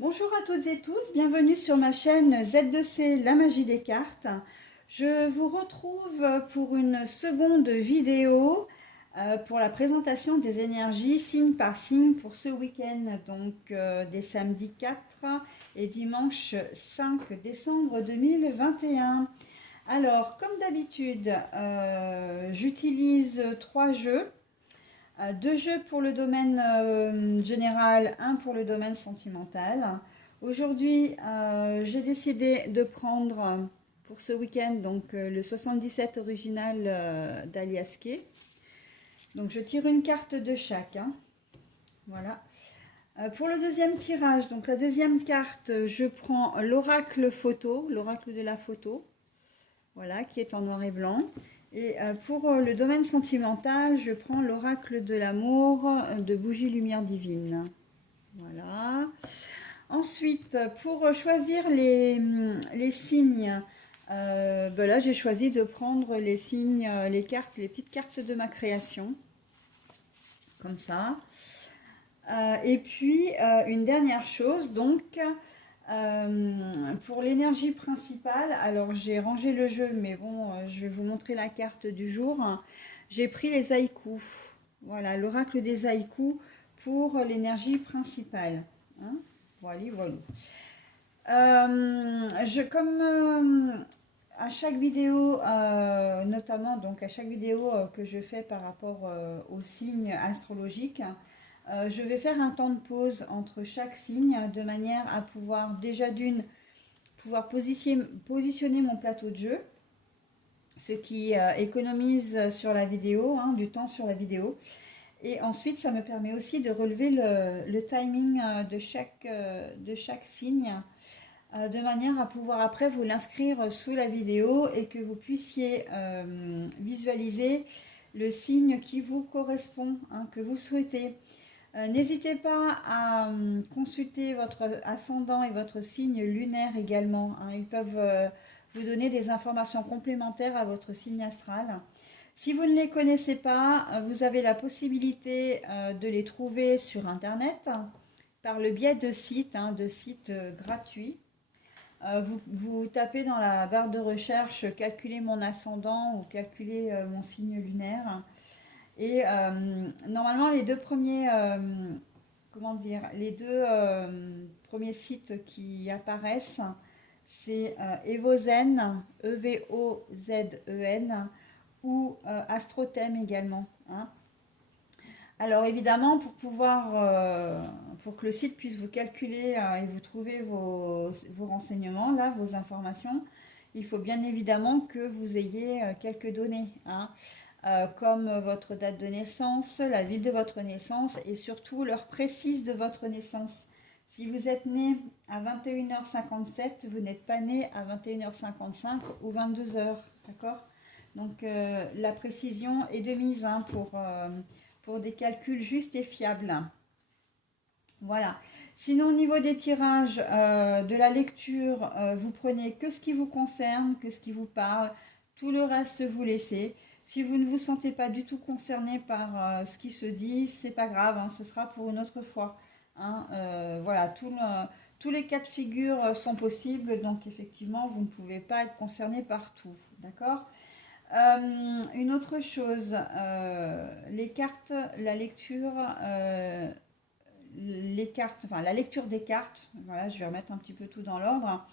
Bonjour à toutes et tous, bienvenue sur ma chaîne Z2C, la magie des cartes. Je vous retrouve pour une seconde vidéo pour la présentation des énergies signe par signe pour ce week-end, donc des samedis 4 et dimanche 5 décembre 2021. Alors, comme d'habitude, j'utilise trois jeux. Deux jeux pour le domaine général, un pour le domaine sentimental. Aujourd'hui, j'ai décidé de prendre pour ce week-end donc le 77 original d'Alias Kay. Donc je tire une carte de chaque, hein. Voilà. Pour le deuxième tirage, donc la deuxième carte, je prends l'oracle photo, l'oracle de la photo, voilà, qui est en noir et blanc. Et pour le domaine sentimental, je prends l'oracle de l'amour de Bougie Lumière Divine. Voilà. Ensuite, pour choisir les signes, là j'ai choisi de prendre les signes, les cartes, les petites cartes de ma création, comme ça. Et puis une dernière chose, donc pour l'énergie principale, alors j'ai rangé le jeu, mais bon, je vais vous montrer la carte du jour. J'ai pris les haïkus. Voilà, l'oracle des haïkus pour l'énergie principale, hein. Voilà, voilà. Comme à chaque vidéo, notamment donc à chaque vidéo que je fais par rapport aux signes astrologiques, je vais faire un temps de pause entre chaque signe de manière à pouvoir déjà d'une pouvoir positionner mon plateau de jeu, ce qui économise sur la vidéo, hein, du temps sur la vidéo. Et ensuite, ça me permet aussi de relever le timing de chaque signe, de manière à pouvoir après vous l'inscrire sous la vidéo et que vous puissiez visualiser le signe qui vous correspond, hein, que vous souhaitez. N'hésitez pas à consulter votre ascendant et votre signe lunaire également, hein. Ils peuvent vous donner des informations complémentaires à votre signe astral. Si vous ne les connaissez pas, vous avez la possibilité de les trouver sur Internet par le biais de sites, hein, de sites gratuits. Vous tapez dans la barre de recherche calculer mon ascendant ou calculer mon signe lunaire. Et normalement, les deux premiers, comment dire, les deux premiers sites qui apparaissent, c'est Evozen, Evozen, ou Astrothème également, hein. Alors évidemment, pour que le site puisse vous calculer et vous trouver vos renseignements, là, vos informations, il faut bien évidemment que vous ayez quelques données, hein, comme votre date de naissance, la ville de votre naissance et surtout l'heure précise de votre naissance. Si vous êtes né à 21h57, vous n'êtes pas né à 21h55 ou 22h, d'accord? Donc la précision est de mise, hein, pour des calculs justes et fiables. Voilà. Sinon, au niveau des tirages, de la lecture, vous prenez que ce qui vous concerne, que ce qui vous parle. Tout le reste, vous laissez. Si vous ne vous sentez pas du tout concerné par ce qui se dit, c'est pas grave, hein, ce sera pour une autre fois, hein. Voilà, tous les cas de figure sont possibles, donc effectivement, vous ne pouvez pas être concerné par tout, d'accord? Une autre chose, les cartes, la lecture, les cartes, enfin la lecture des cartes, voilà, je vais remettre un petit peu tout dans l'ordre,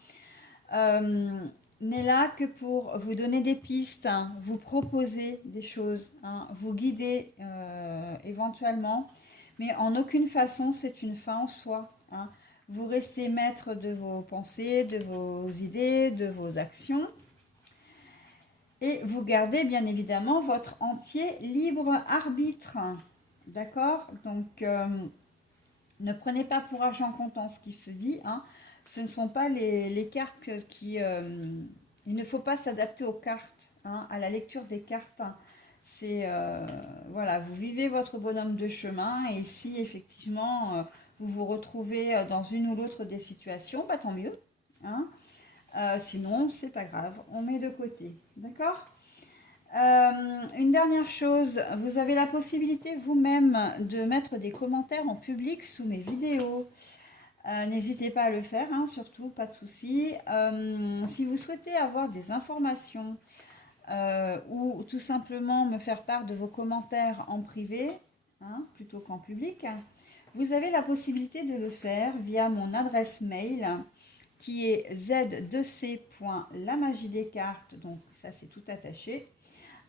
n'est là que pour vous donner des pistes, hein, vous proposer des choses, hein, vous guider éventuellement, mais en aucune façon c'est une fin en soi, hein. Vous restez maître de vos pensées, de vos idées, de vos actions. Et vous gardez bien évidemment votre entier libre arbitre. D'accord? Donc, ne prenez pas pour argent comptant ce qui se dit, hein. Ce ne sont pas les cartes qui... il ne faut pas s'adapter aux cartes, hein, à la lecture des cartes. C'est... voilà, vous vivez votre bonhomme de chemin et si effectivement vous vous retrouvez dans une ou l'autre des situations, bah, tant mieux, hein. Sinon, c'est pas grave, on met de côté. D'accord? Une dernière chose, vous avez la possibilité vous-même de mettre des commentaires en public sous mes vidéos. N'hésitez pas à le faire, hein, surtout, pas de souci. Si vous souhaitez avoir des informations ou tout simplement me faire part de vos commentaires en privé, hein, plutôt qu'en public, vous avez la possibilité de le faire via mon adresse mail qui est z2c.lamagidescartes, donc ça c'est tout attaché,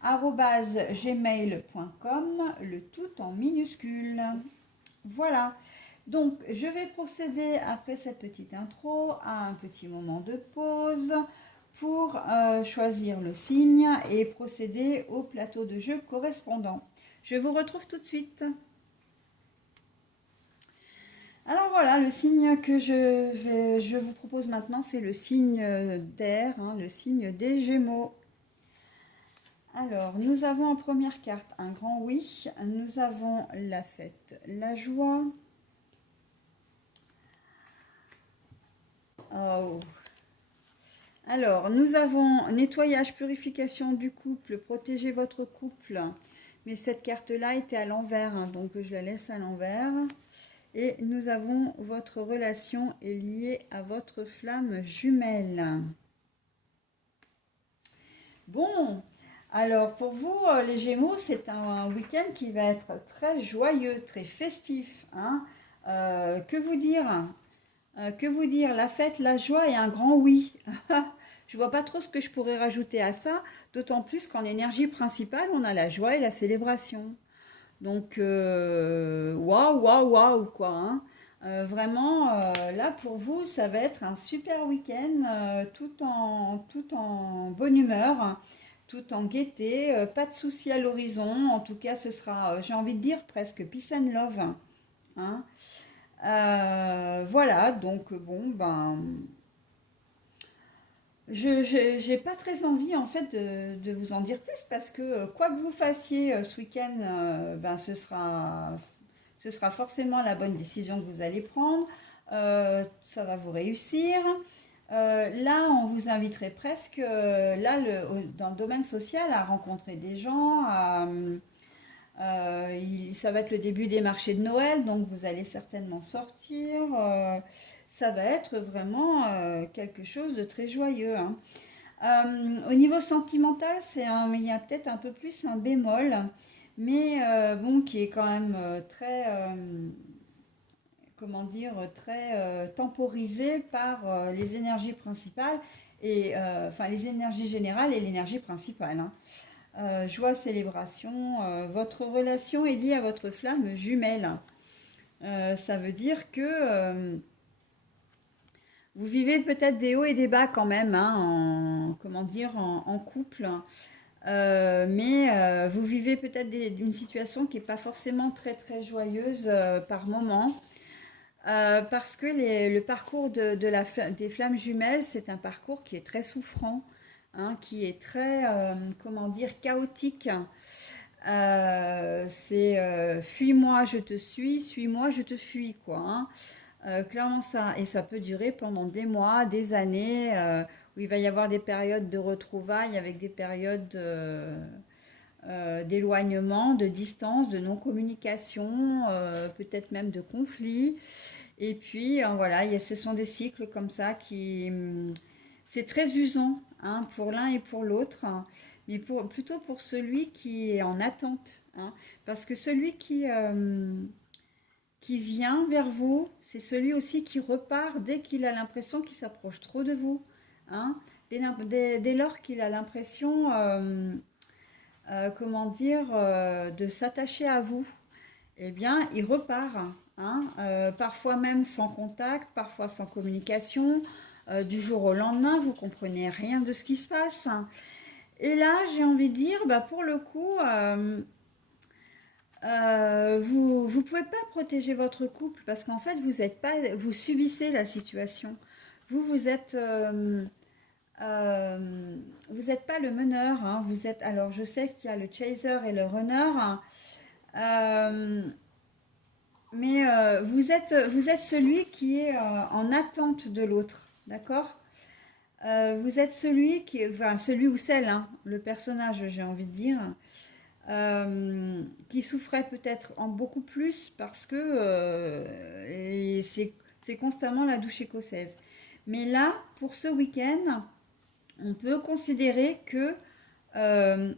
@gmail.com, le tout en minuscule. Voilà. Donc, je vais procéder, après cette petite intro, à un petit moment de pause pour choisir le signe et procéder au plateau de jeu correspondant. Je vous retrouve tout de suite. Alors voilà, le signe que je vous propose maintenant, c'est le signe d'air, hein, le signe des Gémeaux. Alors, nous avons en première carte un grand oui, nous avons la fête, la joie. Oh. Alors, nous avons nettoyage, purification du couple, protéger votre couple. Mais cette carte-là était à l'envers, hein, donc je la laisse à l'envers. Et nous avons votre relation est liée à votre flamme jumelle. Bon, alors pour vous, les Gémeaux, c'est un week-end qui va être très joyeux, très festif, hein. Que vous dire? Que vous dire? La fête, la joie et un grand oui. Je vois pas trop ce que je pourrais rajouter à ça, d'autant plus qu'en énergie principale, on a la joie et la célébration. Donc, waouh, waouh, waouh, quoi, hein. Vraiment, là pour vous, ça va être un super week-end, tout en bonne humeur, tout en gaieté, pas de soucis à l'horizon. En tout cas, ce sera, j'ai envie de dire, presque peace and love, hein. Voilà, donc bon, ben, j'ai pas très envie en fait de vous en dire plus parce que quoi que vous fassiez ce week-end, ben, ce sera forcément la bonne décision que vous allez prendre. Ça va vous réussir. Là, on vous inviterait presque, là, dans le domaine social, à rencontrer des gens. Ça va être le début des marchés de Noël, donc vous allez certainement sortir. Ça va être vraiment quelque chose de très joyeux, hein. Au niveau sentimental, il y a peut-être un peu plus un bémol, mais bon, qui est quand même très, comment dire, très temporisé par les énergies principales et enfin les énergies générales et l'énergie principale, hein. Joie, célébration, votre relation est liée à votre flamme jumelle. Ça veut dire que vous vivez peut-être des hauts et des bas quand même, hein, comment dire, en couple. Mais vous vivez peut-être une situation qui n'est pas forcément très très joyeuse par moment. Parce que le parcours des flammes jumelles, c'est un parcours qui est très souffrant, hein, qui est très, comment dire, chaotique. C'est fuis-moi, je te suis-moi, je te fuis, quoi, hein. Clairement ça. Et ça peut durer pendant des mois, des années, où il va y avoir des périodes de retrouvailles avec des périodes d'éloignement, de distance, de non-communication, peut-être même de conflit. Et puis voilà, ce sont des cycles comme ça qui... c'est très usant, hein, pour l'un et pour l'autre, hein, mais plutôt pour celui qui est en attente, hein, parce que celui qui vient vers vous, c'est celui aussi qui repart dès qu'il a l'impression qu'il s'approche trop de vous, hein. Dès lors qu'il a l'impression, comment dire, de s'attacher à vous, eh bien, il repart, hein, parfois même sans contact, parfois sans communication. Du jour au lendemain, vous comprenez rien de ce qui se passe. Et là, j'ai envie de dire, bah, pour le coup, vous ne pouvez pas protéger votre couple parce qu'en fait, vous subissez la situation. Vous êtes, vous êtes pas le meneur, hein, alors je sais qu'il y a le chaser et le runner, hein, euh, mais vous êtes celui qui est en attente de l'autre, d'accord? Vous êtes enfin celui ou celle, hein, le personnage, j'ai envie de dire, qui souffrait peut-être en beaucoup plus parce que et C'est constamment la douche écossaise. Mais là, pour ce week-end, on peut considérer que euh,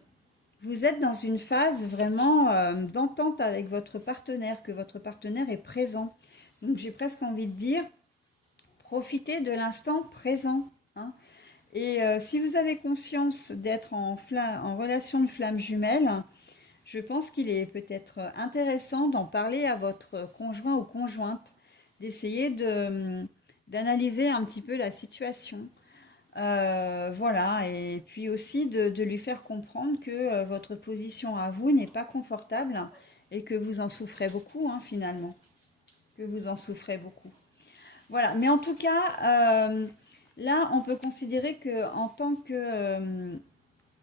vous êtes dans une phase vraiment d'entente avec votre partenaire, que votre partenaire est présent. Donc j'ai presque envie de dire, profitez de l'instant présent, hein. Et si vous avez conscience d'être en relation de flamme jumelle, je pense qu'il est peut-être intéressant d'en parler à votre conjoint ou conjointe, d'essayer d'analyser un petit peu la situation. Voilà, et puis aussi de lui faire comprendre que votre position à vous n'est pas confortable et que vous en souffrez beaucoup, hein, finalement. Que vous en souffrez beaucoup. Voilà, mais en tout cas, là, on peut considérer que en tant que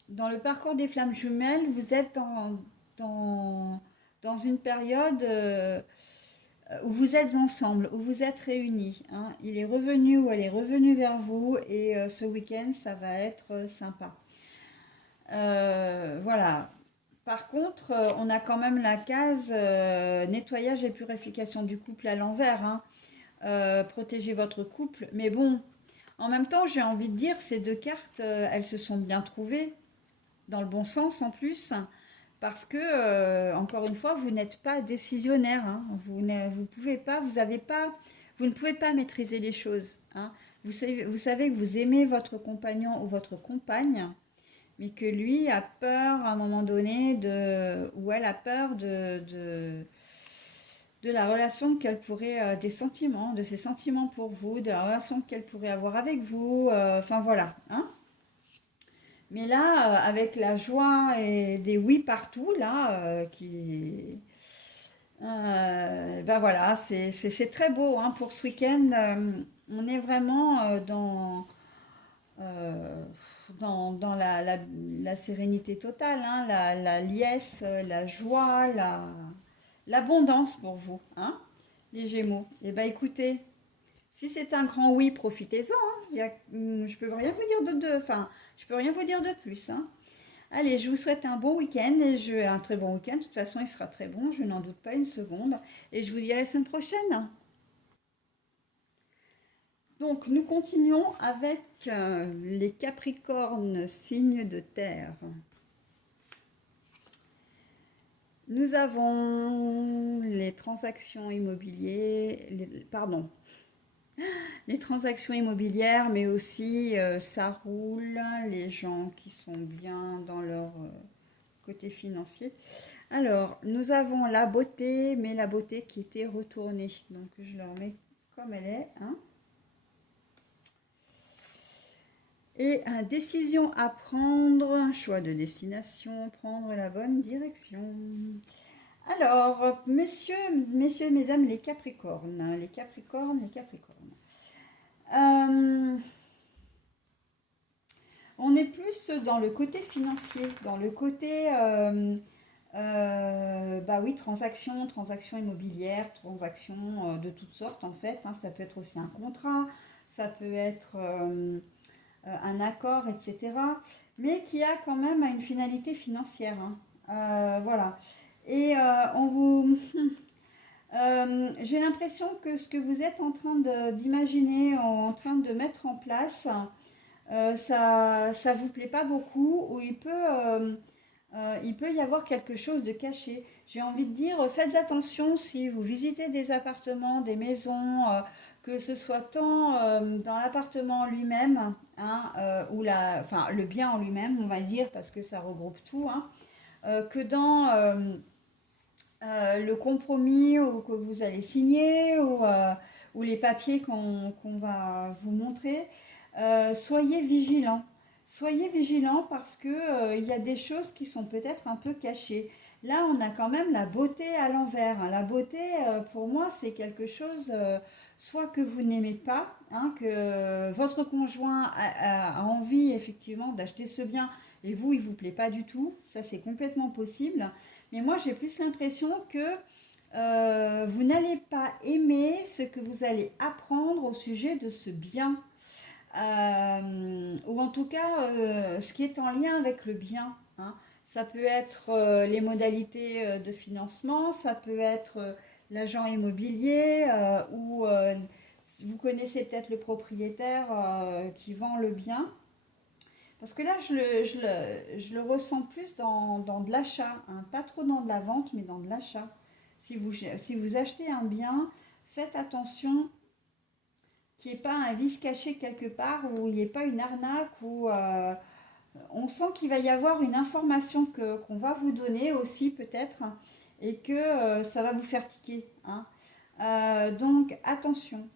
dans le parcours des flammes jumelles, vous êtes dans une période où vous êtes ensemble, où vous êtes réunis, hein. Il est revenu ou elle est revenue vers vous et ce week-end, ça va être sympa. Voilà. Par contre, on a quand même la case nettoyage et purification du couple à l'envers, hein. Protégez votre couple. Mais bon, en même temps, j'ai envie de dire, ces deux cartes, elles se sont bien trouvées, dans le bon sens en plus, parce que, encore une fois, vous n'êtes pas décisionnaire, hein. Vous pouvez pas, vous avez pas, vous ne pouvez pas maîtriser les choses, hein. Vous savez que vous aimez votre compagnon ou votre compagne, mais que lui a peur à un moment donné ou elle a peur de la relation qu'elle pourrait, des sentiments, de ses sentiments pour vous, de la relation qu'elle pourrait avoir avec vous, enfin voilà, hein. Mais là, avec la joie et des oui partout, là, ben voilà, c'est très beau, hein, pour ce week-end. On est vraiment euh, dans la sérénité totale, hein, la liesse, la joie, l'abondance pour vous, hein, les Gémeaux. Eh ben écoutez, si c'est un grand oui, profitez-en, hein. Je peux rien vous dire enfin, je peux rien vous dire de plus, hein. Allez, je vous souhaite un bon week-end un très bon week-end. De toute façon, il sera très bon, je n'en doute pas une seconde. Et je vous dis à la semaine prochaine. Donc, nous continuons avec les Capricornes, signes de terre. Nous avons les transactions immobilières, pardon, les transactions immobilières, mais aussi ça roule, les gens qui sont bien dans leur côté financier. Alors, nous avons la beauté, mais la beauté qui était retournée. Donc, je la remets comme elle est, hein. Et décision à prendre, choix de destination, prendre la bonne direction. Alors, messieurs, mesdames, les Capricornes, les Capricornes, les Capricornes. Euh, on est plus dans le côté financier, dans le côté, bah oui, transactions immobilières, transactions de toutes sortes en fait, hein. Ça peut être aussi un contrat, ça peut être un accord, etc. Mais qui a quand même une finalité financière, hein. Voilà. Et j'ai l'impression que ce que vous êtes en train d'imaginer, en train de mettre en place, ça vous plaît pas beaucoup, ou il peut y avoir quelque chose de caché. J'ai envie de dire, faites attention si vous visitez des appartements, des maisons, que ce soit tant dans l'appartement lui-même, hein, enfin le bien en lui-même, on va dire, parce que ça regroupe tout, hein, que dans le compromis que vous allez signer ou les papiers qu'on va vous montrer. Soyez vigilants. Soyez vigilants parce que il y a des choses qui sont peut-être un peu cachées. Là, on a quand même la beauté à l'envers, hein. La beauté, pour moi, c'est quelque chose, soit que vous n'aimez pas, hein, que votre conjoint a envie effectivement d'acheter ce bien et vous, il vous plaît pas du tout. Ça, c'est complètement possible. Mais moi, j'ai plus l'impression que vous n'allez pas aimer ce que vous allez apprendre au sujet de ce bien. Ou en tout cas, ce qui est en lien avec le bien, hein. Ça peut être les modalités de financement, ça peut être l'agent immobilier, ou vous connaissez peut-être le propriétaire qui vend le bien. Parce que là, je le ressens plus dans de l'achat, hein. Pas trop dans de la vente, mais dans de l'achat. Si vous achetez un bien, faites attention qu'il n'y ait pas un vice caché quelque part, ou il n'y ait pas une arnaque, ou on sent qu'il va y avoir une information qu'on va vous donner aussi peut-être, et que ça va vous faire tiquer, hein. Donc attention.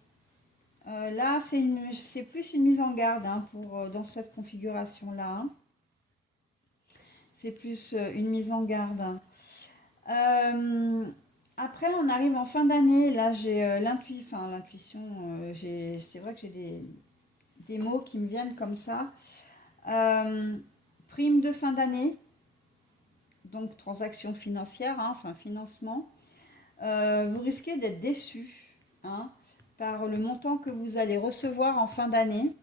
Là, c'est plus une mise en garde, hein, dans cette configuration-là, hein. C'est plus une mise en garde. Euh, Après, on arrive en fin d'année. Là, j'ai l'intuition. C'est vrai que j'ai des mots qui me viennent comme ça. Euh, Prime de fin d'année, donc transaction financière, hein, enfin financement. Vous risquez d'être déçu, hein, par le montant que vous allez recevoir en fin d'année.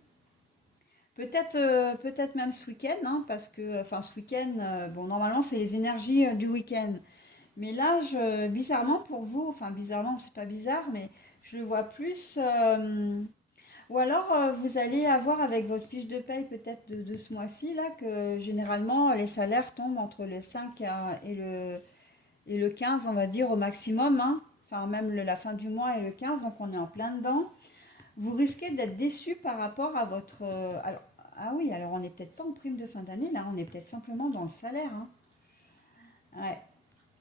Peut-être même ce week-end, hein, parce que enfin ce week-end, bon normalement c'est les énergies du week-end. Mais là, bizarrement pour vous, enfin bizarrement, c'est pas bizarre, mais je le vois plus. Ou alors vous allez avoir avec votre fiche de paye peut-être de ce mois-ci, là, que généralement les salaires tombent entre le 5 et le 15, on va dire, au maximum, hein. Enfin même la fin du mois et le 15, donc on est en plein dedans. Vous risquez d'être déçu par rapport à votre... alors, ah oui, alors on n'est peut-être pas en prime de fin d'année, là, on est peut-être simplement dans le salaire, hein. Ouais.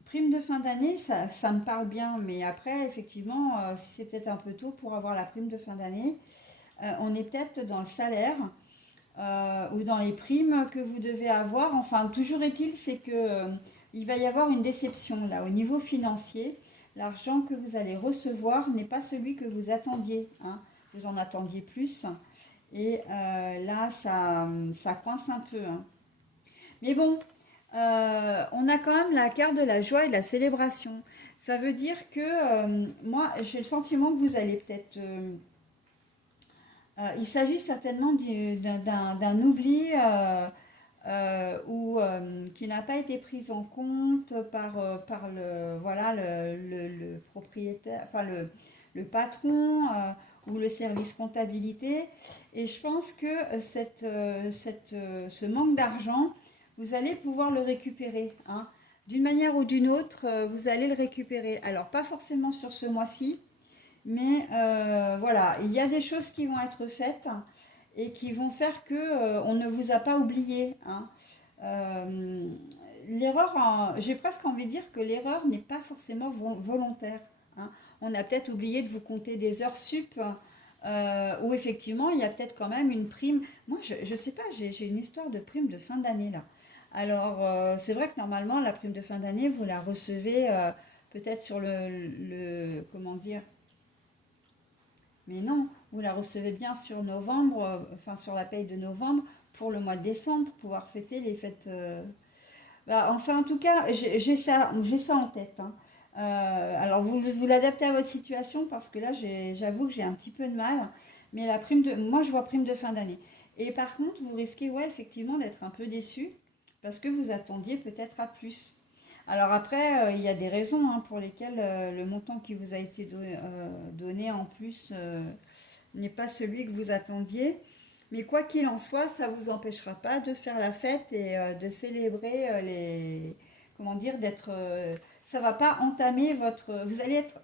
Prime de fin d'année, ça me parle bien, mais après, effectivement, si c'est peut-être un peu tôt pour avoir la prime de fin d'année, on est peut-être dans le salaire ou dans les primes que vous devez avoir. Enfin, toujours est-il, c'est que il va y avoir une déception là au niveau financier. L'argent que vous allez recevoir n'est pas celui que vous attendiez, hein. Vous en attendiez plus. Et là, ça coince un peu, hein. Mais bon, on a quand même la carte de la joie et de la célébration. Ça veut dire que moi, j'ai le sentiment que vous allez peut-être... il s'agit certainement d'un oubli ou qui n'a pas été pris en compte par voilà, le propriétaire, enfin le patron ou le service comptabilité. Et je pense que ce manque d'argent, vous allez pouvoir le récupérer, hein. D'une manière ou d'une autre, vous allez le récupérer. Alors, pas forcément sur ce mois-ci, mais voilà, il y a des choses qui vont être faites et qui vont faire que on ne vous a pas oublié, hein. Euh, L'erreur, j'ai presque envie de dire que l'erreur n'est pas forcément volontaire, hein. On a peut-être oublié de vous compter des heures sup, où effectivement il y a peut-être quand même une prime. Moi, je sais pas, j'ai une histoire de prime de fin d'année là. Alors, c'est vrai que normalement, la prime de fin d'année, vous la recevez peut-être sur comment dire, mais non, vous la recevez bien sur novembre, enfin sur la paye de novembre, pour le mois de décembre, pour pouvoir fêter les fêtes. Bah, enfin, en tout cas, j'ai ça en tête, hein. Alors, vous l'adaptez à votre situation parce que là, j'avoue que j'ai un petit peu de mal. Mais moi, je vois prime de fin d'année. Et par contre, vous risquez, ouais, effectivement, d'être un peu déçu parce que vous attendiez peut-être à plus. Alors après, il y a des raisons, hein, pour lesquelles le montant qui vous a été donné en plus n'est pas celui que vous attendiez. Mais quoi qu'il en soit, ça ne vous empêchera pas de faire la fête et de célébrer comment dire, ça va pas entamer votre... Vous allez être...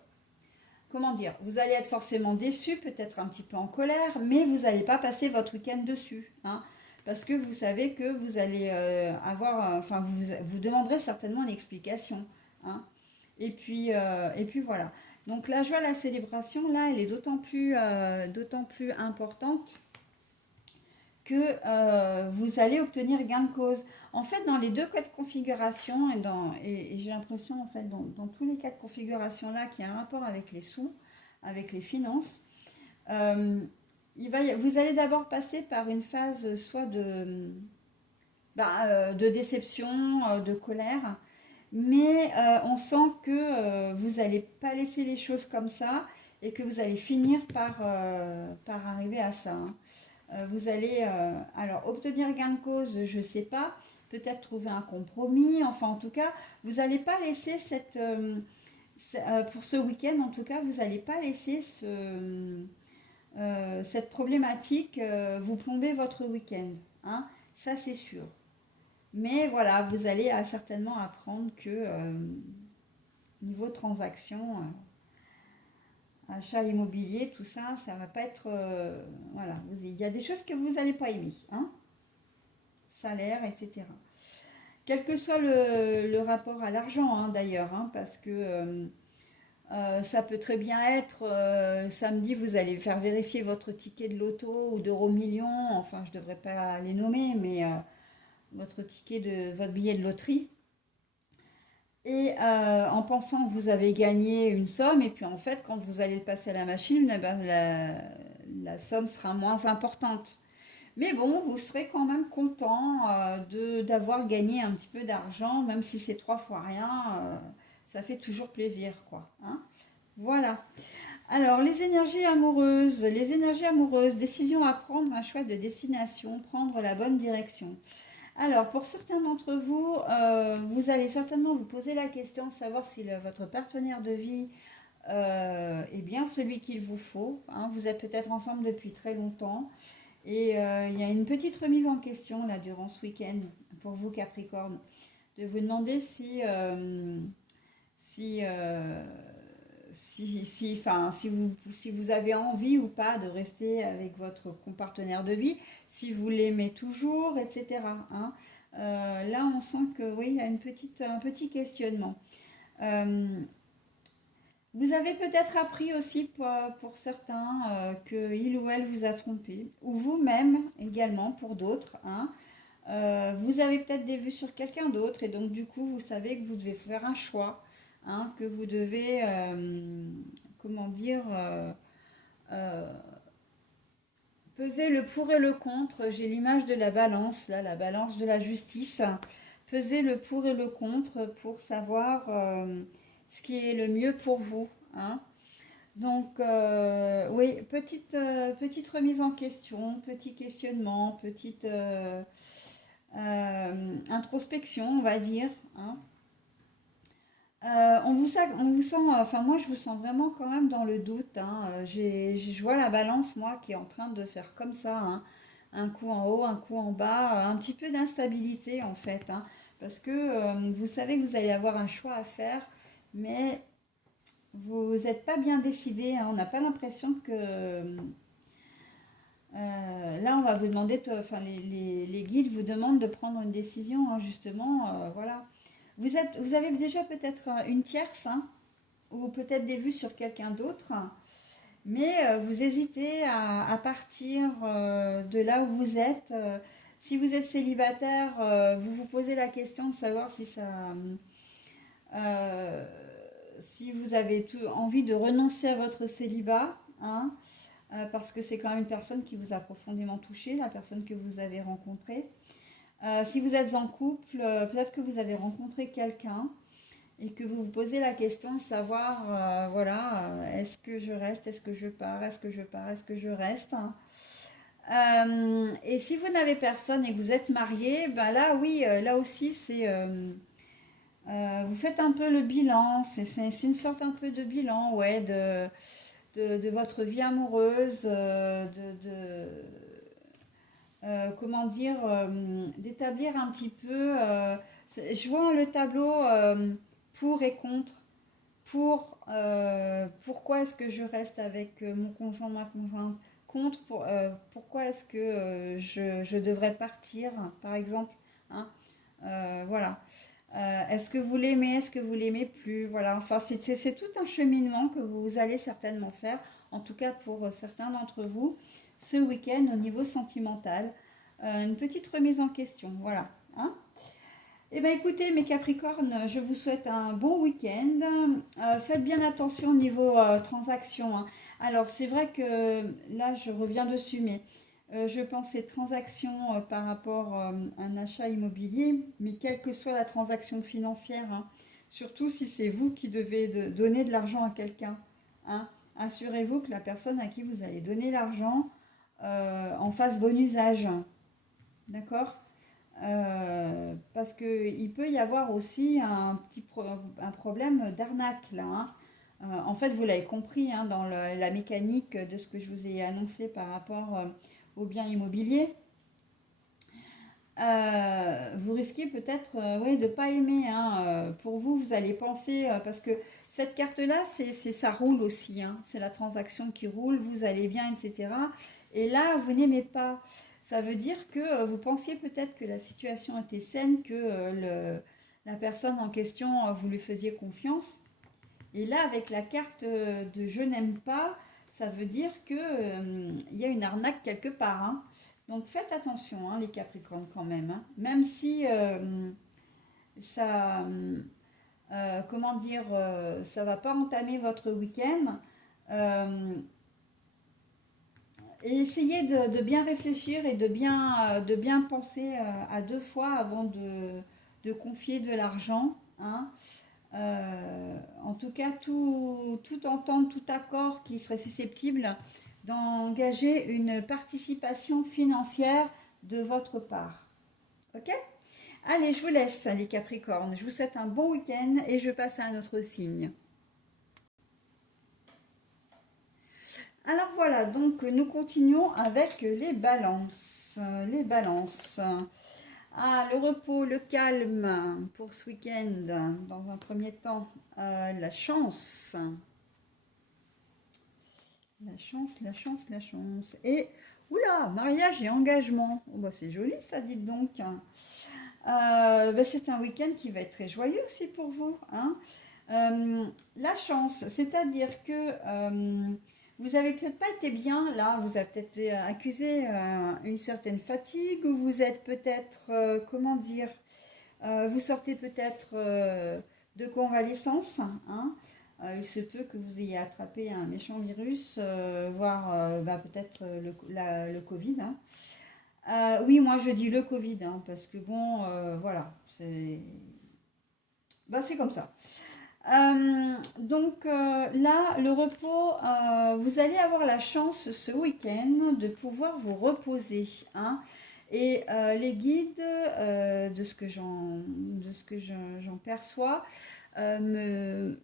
Comment dire? Vous allez être forcément déçu, peut-être un petit peu en colère, mais vous n'allez pas passer votre week-end dessus, hein, parce que vous savez que vous allez avoir... enfin, vous demanderez certainement une explication, hein. Et puis voilà. Donc la joie, la célébration, là, elle est d'autant plus importante que vous allez obtenir gain de cause. En fait, dans les deux cas de configuration, et j'ai l'impression, en fait, dans tous les cas de configuration là, qu'il y a un rapport avec les sous, avec les finances, euh, vous allez d'abord passer par une phase soit de déception, de colère, mais on sent que vous n'allez pas laisser les choses comme ça et que vous allez finir par arriver à ça, hein. Vous allez alors obtenir gain de cause, je ne sais pas, peut-être trouver un compromis, enfin en tout cas, vous n'allez pas laisser pour ce week-end en tout cas, vous n'allez pas laisser cette problématique, vous plombez votre week-end, hein, ça c'est sûr. Mais voilà, vous allez certainement apprendre que niveau transaction, achat immobilier, tout ça, ça va pas être... voilà, il y a des choses que vous n'allez pas aimer, hein, salaire, etc. Quel que soit le rapport à l'argent, hein, d'ailleurs, hein, parce que ça peut très bien être samedi, vous allez faire vérifier votre ticket de loto ou d'euro-million, enfin, je ne devrais pas les nommer, mais votre ticket de votre billet de loterie. Et en pensant que vous avez gagné une somme, et puis en fait, quand vous allez le passer à la machine, eh ben, la somme sera moins importante. Mais bon, vous serez quand même content d'avoir gagné un petit peu d'argent, même si c'est 3 fois rien, ça fait toujours plaisir, quoi, hein. Voilà. Alors, les énergies amoureuses, décision à prendre, un choix de destination, prendre la bonne direction. Alors, pour certains d'entre vous, vous allez certainement vous poser la question de savoir si votre partenaire de vie est bien celui qu'il vous faut, hein. Vous êtes peut-être ensemble depuis très longtemps et il y a une petite remise en question là durant ce week-end pour vous Capricorne, de vous demander si, euh, si vous avez envie ou pas de rester avec votre partenaire de vie, si vous l'aimez toujours, etc., hein. Là, on sent que oui, il y a un petit questionnement. Euh, Vous avez peut-être appris aussi pour certains que il ou elle vous a trompé, ou vous-même également pour d'autres, hein. Vous avez peut-être des vues sur quelqu'un d'autre et donc du coup vous savez que vous devez faire un choix, hein, que vous devez, comment dire, euh, peser le pour et le contre. J'ai l'image de la balance, là, la balance de la justice. Peser le pour et le contre pour savoir ce qui est le mieux pour vous, hein. Donc, oui, petite remise en question, petit questionnement, petite introspection, on va dire, hein. On vous sent, enfin moi je vous sens vraiment quand même dans le doute, hein. Je vois la balance, moi, qui est en train de faire comme ça, hein. Un coup en haut, un coup en bas, un petit peu d'instabilité en fait, hein. Parce que vous savez que vous allez avoir un choix à faire, mais vous n'êtes pas bien décidé, hein. On n'a pas l'impression que là, on va vous demander, enfin, les guides vous demandent de prendre une décision, hein, justement, voilà. Vous avez déjà peut-être une tierce, hein, ou peut-être des vues sur quelqu'un d'autre, hein, mais vous hésitez à partir de là où vous êtes. Si vous êtes célibataire, vous vous posez la question de savoir euh, si vous avez envie de renoncer à votre célibat, hein, parce que c'est quand même une personne qui vous a profondément touché, la personne que vous avez rencontrée. Si vous êtes en couple, peut-être que vous avez rencontré quelqu'un et que vous vous posez la question de savoir, voilà, est-ce que je reste, est-ce que je pars, est-ce que je pars, est-ce que je reste, hein. Et si vous n'avez personne et que vous êtes marié, ben là, oui, là aussi, vous faites un peu le bilan, c'est une sorte un peu de bilan, ouais, de votre vie amoureuse, comment dire, d'établir un petit peu. Je vois le tableau pour et contre. Pourquoi est-ce que je reste avec mon conjoint, ma conjointe? Contre, pourquoi est-ce que je devrais partir, par exemple, hein. Voilà. Est-ce que vous l'aimez? Est-ce que vous l'aimez plus? Voilà. Enfin, c'est tout un cheminement que vous allez certainement faire, en tout cas pour certains d'entre vous, ce week-end au niveau sentimental. Une petite remise en question. Voilà, hein. Eh bien, écoutez, mes Capricornes, je vous souhaite un bon week-end. Faites bien attention au niveau transaction, hein. Alors, c'est vrai que là, je reviens dessus, mais je pensais transactions par rapport à un achat immobilier, mais quelle que soit la transaction financière, hein, surtout si c'est vous qui devez donner de l'argent à quelqu'un, hein, assurez-vous que la personne à qui vous allez donner l'argent en fasse bon usage. D'accord? Parce qu'il peut y avoir aussi un problème d'arnaque là, hein. En fait, vous l'avez compris hein, dans la mécanique de ce que je vous ai annoncé par rapport aux biens immobiliers. Vous risquez peut-être oui, de ne pas aimer. Hein. Pour vous, vous allez penser, parce que cette carte-là, ça roule aussi. Hein. C'est la transaction qui roule, vous allez bien, etc. Et là, vous n'aimez pas. Ça veut dire que vous pensiez peut-être que la situation était saine, que la personne en question, vous lui faisiez confiance. Et là, avec la carte de je n'aime pas, ça veut dire que il y a une arnaque quelque part. Hein. Donc faites attention, hein, les Capricornes quand même. Hein. Même si ça, comment dire, ça va pas entamer votre week-end. euh, et essayez de bien réfléchir et de bien penser à deux fois avant de confier de l'argent. Hein. En tout cas, tout entente, tout accord qui serait susceptible d'engager une participation financière de votre part. Ok? Allez, je vous laisse, les Capricornes. Je vous souhaite un bon week-end et je passe à un autre signe. Alors voilà, donc nous continuons avec les balances. Les balances. Ah, le repos, le calme pour ce week-end. Dans un premier temps, la chance. La chance, la chance, la chance. Et, oula, mariage et engagement. Oh, bah, c'est joli ça, dites donc. Bah, c'est un week-end qui va être très joyeux aussi pour vous. Hein. La chance, c'est-à-dire que vous avez peut-être pas été bien là, vous avez peut-être accusé une certaine fatigue, ou vous êtes peut-être, comment dire, vous sortez peut-être de convalescence. Hein. Il se peut que vous ayez attrapé un méchant virus, voire bah, peut-être le Covid. Hein. Oui, moi je dis le Covid, hein, parce que bon, voilà, c'est comme ça. Donc là, le repos, vous allez avoir la chance ce week-end de pouvoir vous reposer. Hein. Et les guides, de ce que j'en perçois, me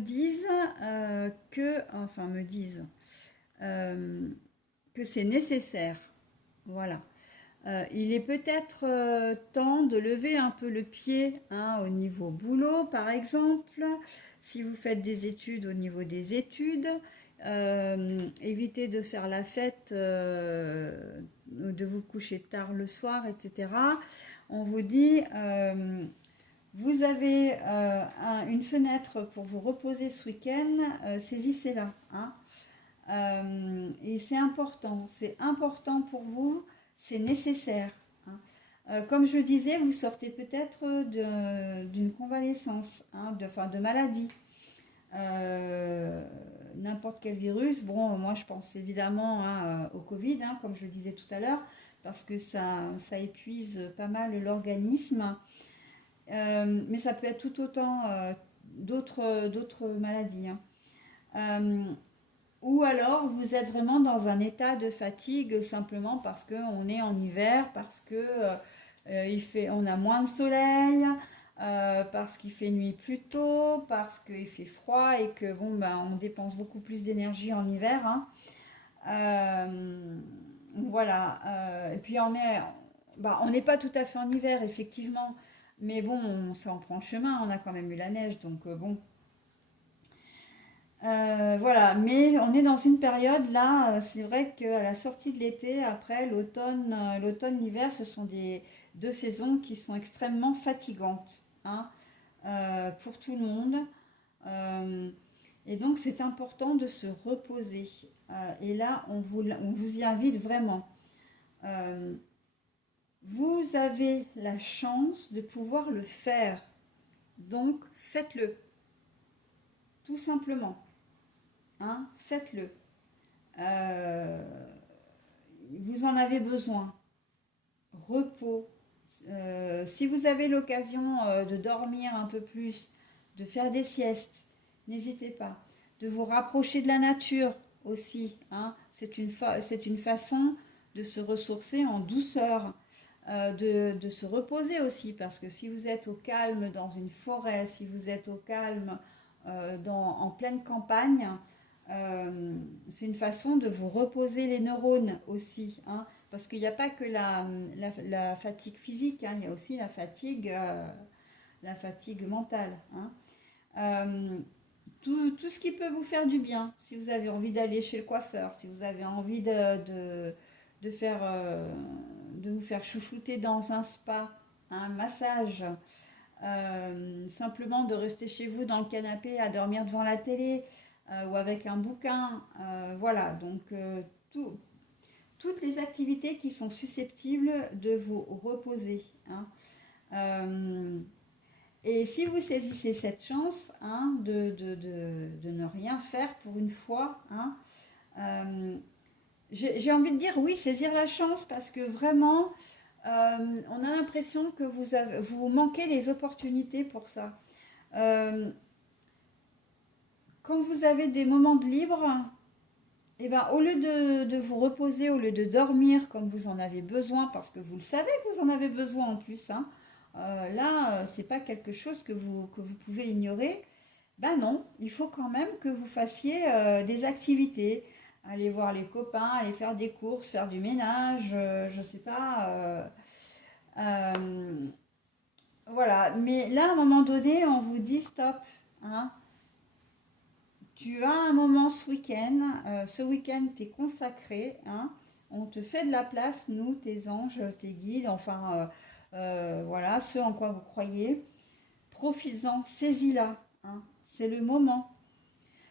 disent enfin me disent que c'est nécessaire. Voilà. Il est peut-être temps de lever un peu le pied hein, au niveau boulot, par exemple. Si vous faites des études au niveau des études, évitez de faire la fête, de vous coucher tard le soir, etc. On vous dit, vous avez une fenêtre pour vous reposer ce week-end, saisissez-la. Hein. Et c'est important pour vous, c'est nécessaire. Hein. Comme je le disais, vous sortez peut-être d'une convalescence, hein, de maladie. N'importe quel virus, bon, moi je pense évidemment hein, au Covid, hein, comme je le disais tout à l'heure, parce que ça épuise pas mal l'organisme. Mais ça peut être tout autant d'autres maladies. Hein. Ou alors vous êtes vraiment dans un état de fatigue simplement parce qu'on est en hiver, parce que on a moins de soleil, parce qu'il fait nuit plus tôt, parce qu'il fait froid et que bon ben on dépense beaucoup plus d'énergie en hiver. Hein. Voilà. Et puis on n'est pas tout à fait en hiver effectivement, mais bon ça en prend le chemin. On a quand même eu la neige, donc bon. Voilà, mais on est dans une période là, c'est vrai qu'à la sortie de l'été, après l'automne, l'hiver, ce sont deux saisons qui sont extrêmement fatigantes hein, pour tout le monde. Euh, et donc c'est important de se reposer. Et là, on vous y invite vraiment. Euh, Vous avez la chance de pouvoir le faire. Donc faites-le, tout simplement. Hein, faites-le. Euh, Vous en avez besoin. Repos. Si vous avez l'occasion de dormir un peu plus, de faire des siestes, n'hésitez pas. De vous rapprocher de la nature aussi. Hein. C'est une façon de se ressourcer en douceur, de se reposer aussi. Parce que si vous êtes au calme dans une forêt, si vous êtes au calme en pleine campagne, c'est une façon de vous reposer les neurones aussi, hein, parce qu'il n'y a pas que la fatigue physique, hein, il y a aussi la fatigue mentale, hein. Euh, tout ce qui peut vous faire du bien, si vous avez envie d'aller chez le coiffeur, si vous avez envie de faire, de vous faire chouchouter dans un spa, un massage, simplement de rester chez vous dans le canapé à dormir devant la télé ou avec un bouquin. Voilà, donc tout- toutes les activités qui sont susceptibles de vous reposer, hein. Euh, et si vous saisissez cette chance, hein, de ne rien faire pour une fois, hein, j'ai envie de dire oui, saisir la chance parce que vraiment, on a l'impression que vous manquez les opportunités pour ça. Euh, Quand vous avez des moments de libre, eh ben, au lieu de vous reposer, au lieu de dormir comme vous en avez besoin, parce que vous le savez que vous en avez besoin en plus, hein, là, c'est pas quelque chose que vous pouvez ignorer. Ben non, il faut quand même que vous fassiez des activités. Aller voir les copains, aller faire des courses, faire du ménage, je sais pas. Euh, voilà. Mais là, à un moment donné, on vous dit stop, hein. Tu as un moment ce week-end t'est consacré, hein. On te fait de la place, nous, tes anges, tes guides, enfin, voilà, ceux en quoi vous croyez. Profites-en, saisis-la, hein. C'est le moment.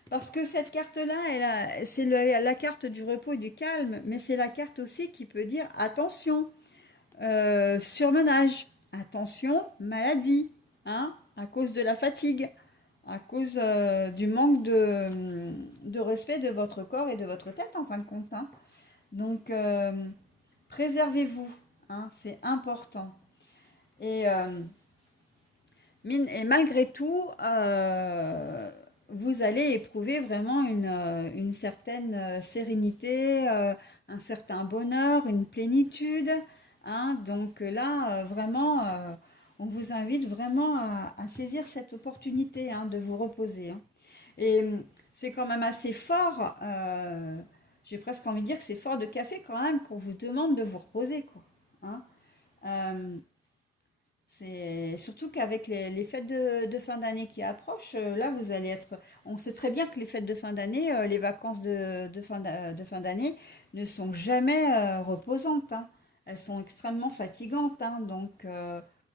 Parce que cette carte-là, c'est la carte du repos et du calme, mais c'est la carte aussi qui peut dire attention, surmenage, attention, maladie, hein, à cause de la fatigue, à cause du manque de respect de votre corps et de votre tête en fin de compte, hein. Donc, préservez-vous, hein, c'est important. Et, et malgré tout, vous allez éprouver vraiment une certaine sérénité, un certain bonheur, une plénitude, hein. Donc là, vraiment, on vous invite vraiment à saisir cette opportunité, hein, de vous reposer, hein. Et c'est quand même assez fort, j'ai presque envie de dire que c'est fort de café quand même qu'on vous demande de vous reposer, quoi, hein. Euh, c'est surtout qu'avec les fêtes de fin d'année qui approchent, là vous allez être. On sait très bien que les fêtes de fin d'année, les vacances de fin d'année ne sont jamais reposantes, hein. Elles sont extrêmement fatigantes, hein. Donc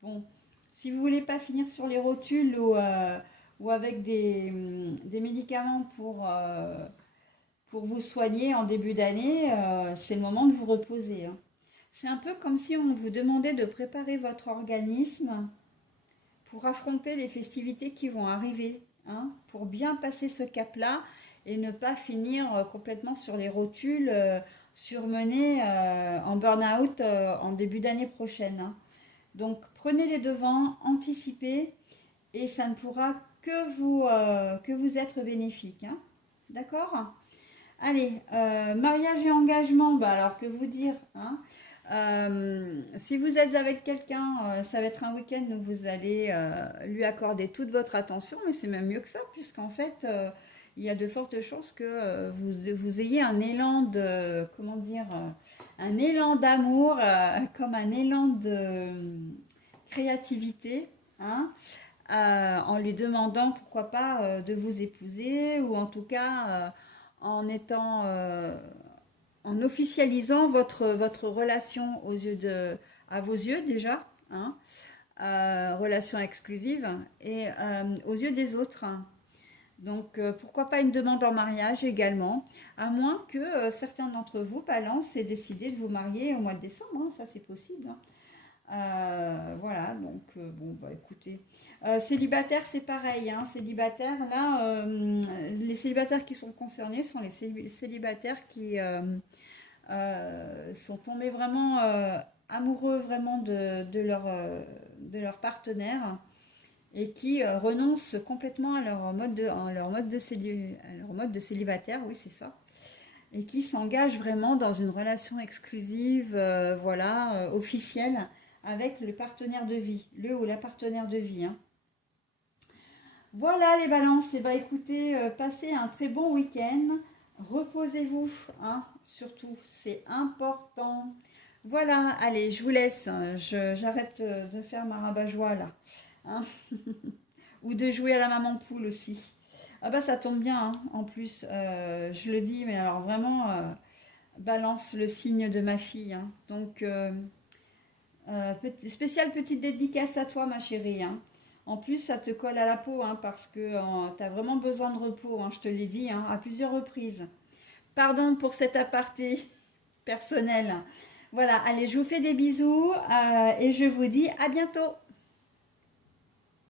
bon, si vous voulez pas finir sur les rotules ou avec des médicaments pour vous soigner en début d'année, c'est le moment de vous reposer, hein. C'est un peu comme si on vous demandait de préparer votre organisme pour affronter les festivités qui vont arriver, hein, pour bien passer ce cap-là et ne pas finir complètement sur les rotules, surmenés en burn-out en début d'année prochaine, hein. Donc prenez les devants, anticipez et ça ne pourra que vous être bénéfique, hein. D'accord? Allez, mariage et engagement, bah alors que vous dire, hein. Si vous êtes avec quelqu'un, ça va être un week-end où vous allez lui accorder toute votre attention, mais c'est même mieux que ça, puisqu'en fait, il y a de fortes chances que vous ayez un élan de, comment dire, un élan d'amour, comme un élan de créativité, hein, en lui demandant pourquoi pas de vous épouser, ou en tout cas en étant en officialisant votre relation à vos yeux déjà, hein, relation exclusive, et aux yeux des autres, hein. Donc, pourquoi pas une demande en mariage également, à moins que certains d'entre vous, balance, aient décidé de vous marier au mois de décembre, hein, ça c'est possible, hein. Voilà, donc bon, bah écoutez. Célibataire, c'est pareil, hein. Célibataire, là, les célibataires qui sont concernés sont les célibataires qui sont tombés vraiment amoureux vraiment de leur partenaire et qui renoncent complètement à leur mode de célibataire, oui, c'est ça, et qui s'engagent vraiment dans une relation exclusive, voilà, officielle avec le partenaire de vie, le ou la partenaire de vie, hein. Voilà les balances, et bah écoutez, passez un très bon week-end, reposez-vous, hein, surtout, c'est important. Voilà, allez, je vous laisse, j'arrête de faire ma rabat-joie là, hein, ou de jouer à la maman poule aussi. Ah bah ça tombe bien, hein, en plus, je le dis, mais alors vraiment, balance le signe de ma fille, hein. Donc, spéciale petite dédicace à toi, ma chérie, hein. En plus, ça te colle à la peau, hein, parce que tu as vraiment besoin de repos, hein, je te l'ai dit, hein, à plusieurs reprises. Pardon pour cet aparté personnel. Voilà, allez, je vous fais des bisous et je vous dis à bientôt.